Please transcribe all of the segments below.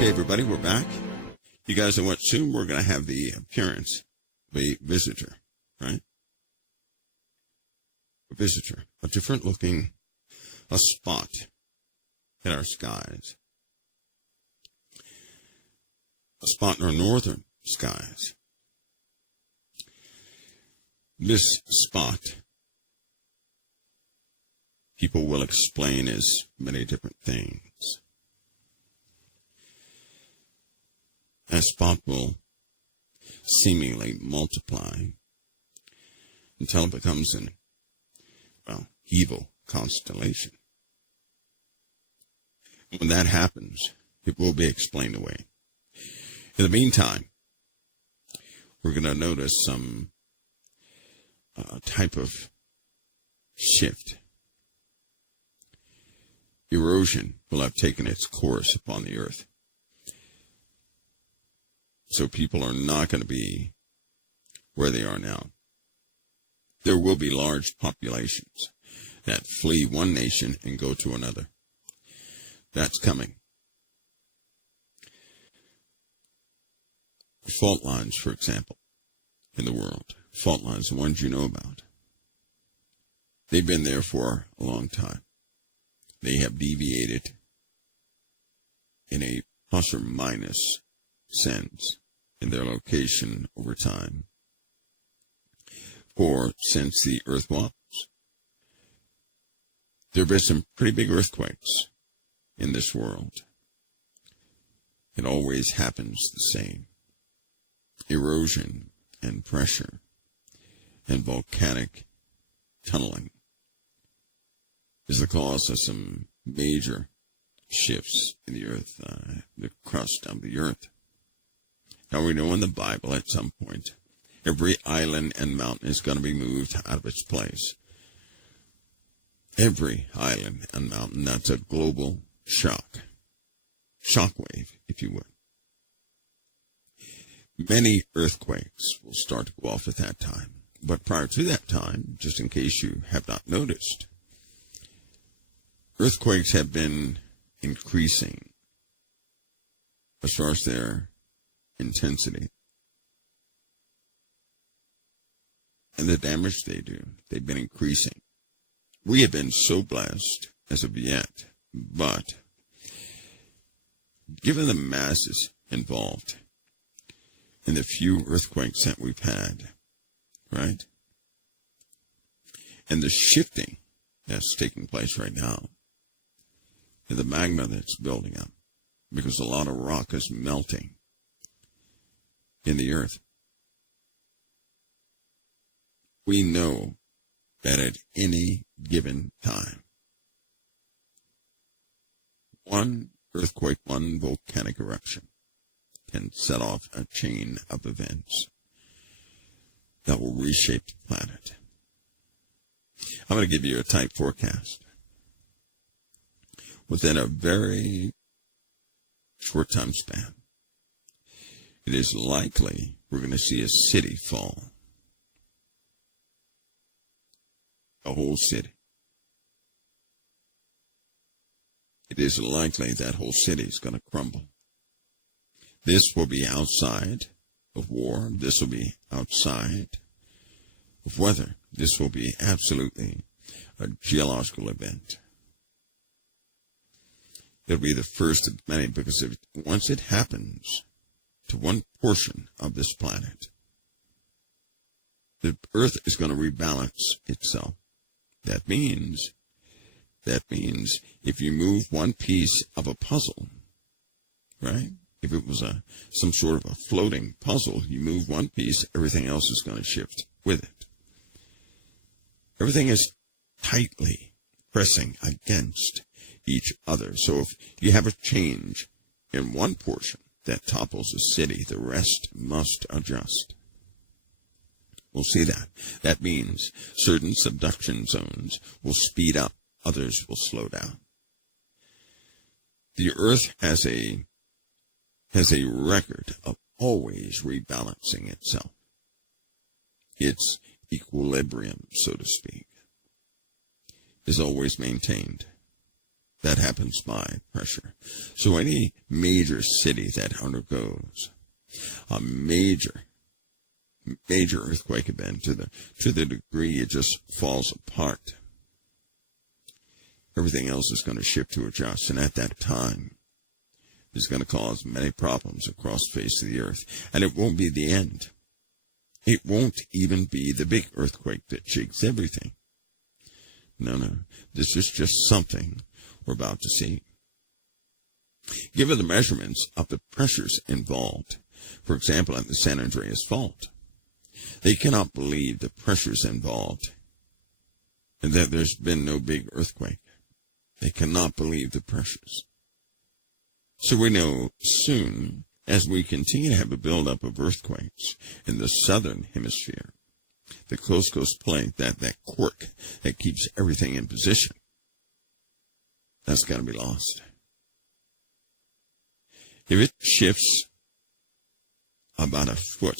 Okay, everybody, we're back. You guys know what? Soon we're going to have the appearance of a visitor, right? A visitor, a different looking, a spot in our skies. A spot in our northern skies. This spot, people will explain as many different things. That spot will seemingly multiply until it becomes an, evil constellation. When that happens, it will be explained away. In the meantime, we're going to notice some type of shift. Erosion will have taken its course upon the earth. So people are not going to be where they are now. There will be large populations that flee one nation and go to another. That's coming. Fault lines, for example, in the world. Fault lines, the ones you know about. They've been there for a long time. They have deviated in a plus or minus sense in their location over time. For since the earth was, there have been some pretty big earthquakes in this world. It always happens the same. Erosion and pressure and volcanic tunneling is the cause of some major shifts in the earth, the crust of the earth. Now we know in the Bible at some point, every island and mountain is going to be moved out of its place. Every island and mountain, that's a global shockwave, if you would. Many earthquakes will start to go off at that time. But prior to that time, just in case you have not noticed, earthquakes have been increasing as far as their intensity and the damage they do. They've been increasing. We have been so blessed as of yet, but given the masses involved in the few earthquakes that we've had, right, and the shifting that's taking place right now, and the magma that's building up, because a lot of rock is melting in the earth, we know that at any given time, one earthquake, one volcanic eruption can set off a chain of events that will reshape the planet. I'm going to give you a type forecast. Within a very short time span, it is likely we're going to see a city fall. A whole city. It is likely that whole city is going to crumble. This will be outside of war. This will be outside of weather. This will be absolutely a geological event. It'll be the first of many, because once it happens to one portion of this planet, the earth is going to rebalance itself. That means if you move one piece of a puzzle, right? If it was some sort of a floating puzzle, you move one piece, everything else is going to shift with it. Everything is tightly pressing against each other. So if you have a change in one portion that topples a city, the rest must adjust. We'll see that. That means certain subduction zones will speed up, others will slow down. The earth has a record of always rebalancing itself. Its equilibrium, so to speak, is always maintained. That happens by pressure. So any major city that undergoes a major earthquake event to the degree it just falls apart, everything else is going to shift to adjust, and at that time, it's going to cause many problems across the face of the earth, and it won't be the end. It won't even be the big earthquake that shakes everything. No, this is just something we're about to see. Given the measurements of the pressures involved, for example, at the San Andreas Fault, they cannot believe the pressures involved and that there's been no big earthquake. They cannot believe the pressures. So we know soon, as we continue to have a buildup of earthquakes in the southern hemisphere, the close coast plate, that quirk that keeps everything in position, that's got to be lost. If it shifts about a foot,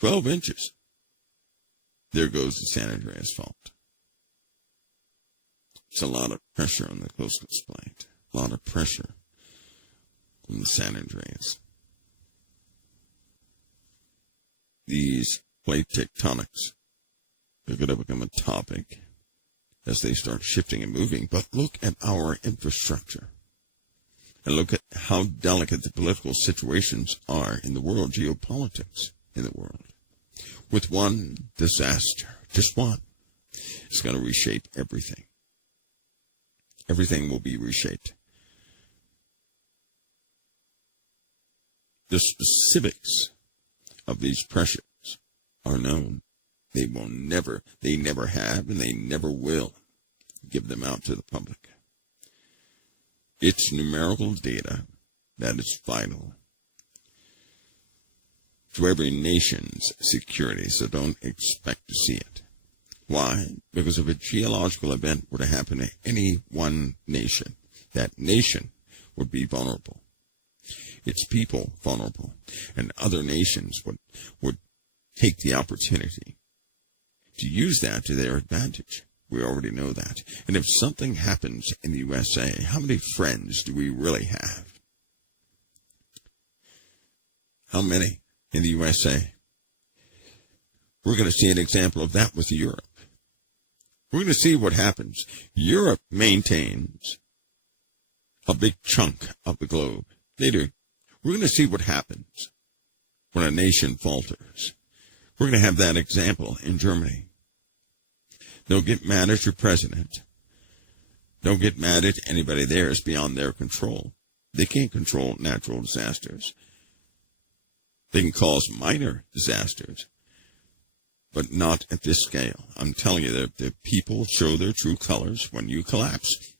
12 inches, there goes the San Andreas Fault. It's a lot of pressure on the close coast plate, a lot of pressure on the San Andreas. These plate tectonics are going to become a topic as they start shifting and moving. But look at our infrastructure. And look at how delicate the political situations are in the world, geopolitics in the world. With one disaster, just one, it's going to reshape everything. Everything will be reshaped. The specifics of these pressures are known. They never have, and they never will give them out to the public. It's numerical data that is vital to every nation's security, so don't expect to see it. Why? Because if a geological event were to happen to any one nation, that nation would be vulnerable. Its people vulnerable, and other nations would take the opportunity to use that to their advantage. We already know that. And if something happens in the USA, how many friends do we really have? How many in the USA? We're going to see an example of that with Europe. We're going to see what happens. Europe maintains a big chunk of the globe. They do. We're going to see what happens when a nation falters. We're going to have that example in Germany. Don't get mad at your president. Don't get mad at anybody there. It's beyond their control. They can't control natural disasters. They can cause minor disasters, but not at this scale. I'm telling you, the people show their true colors when you collapse.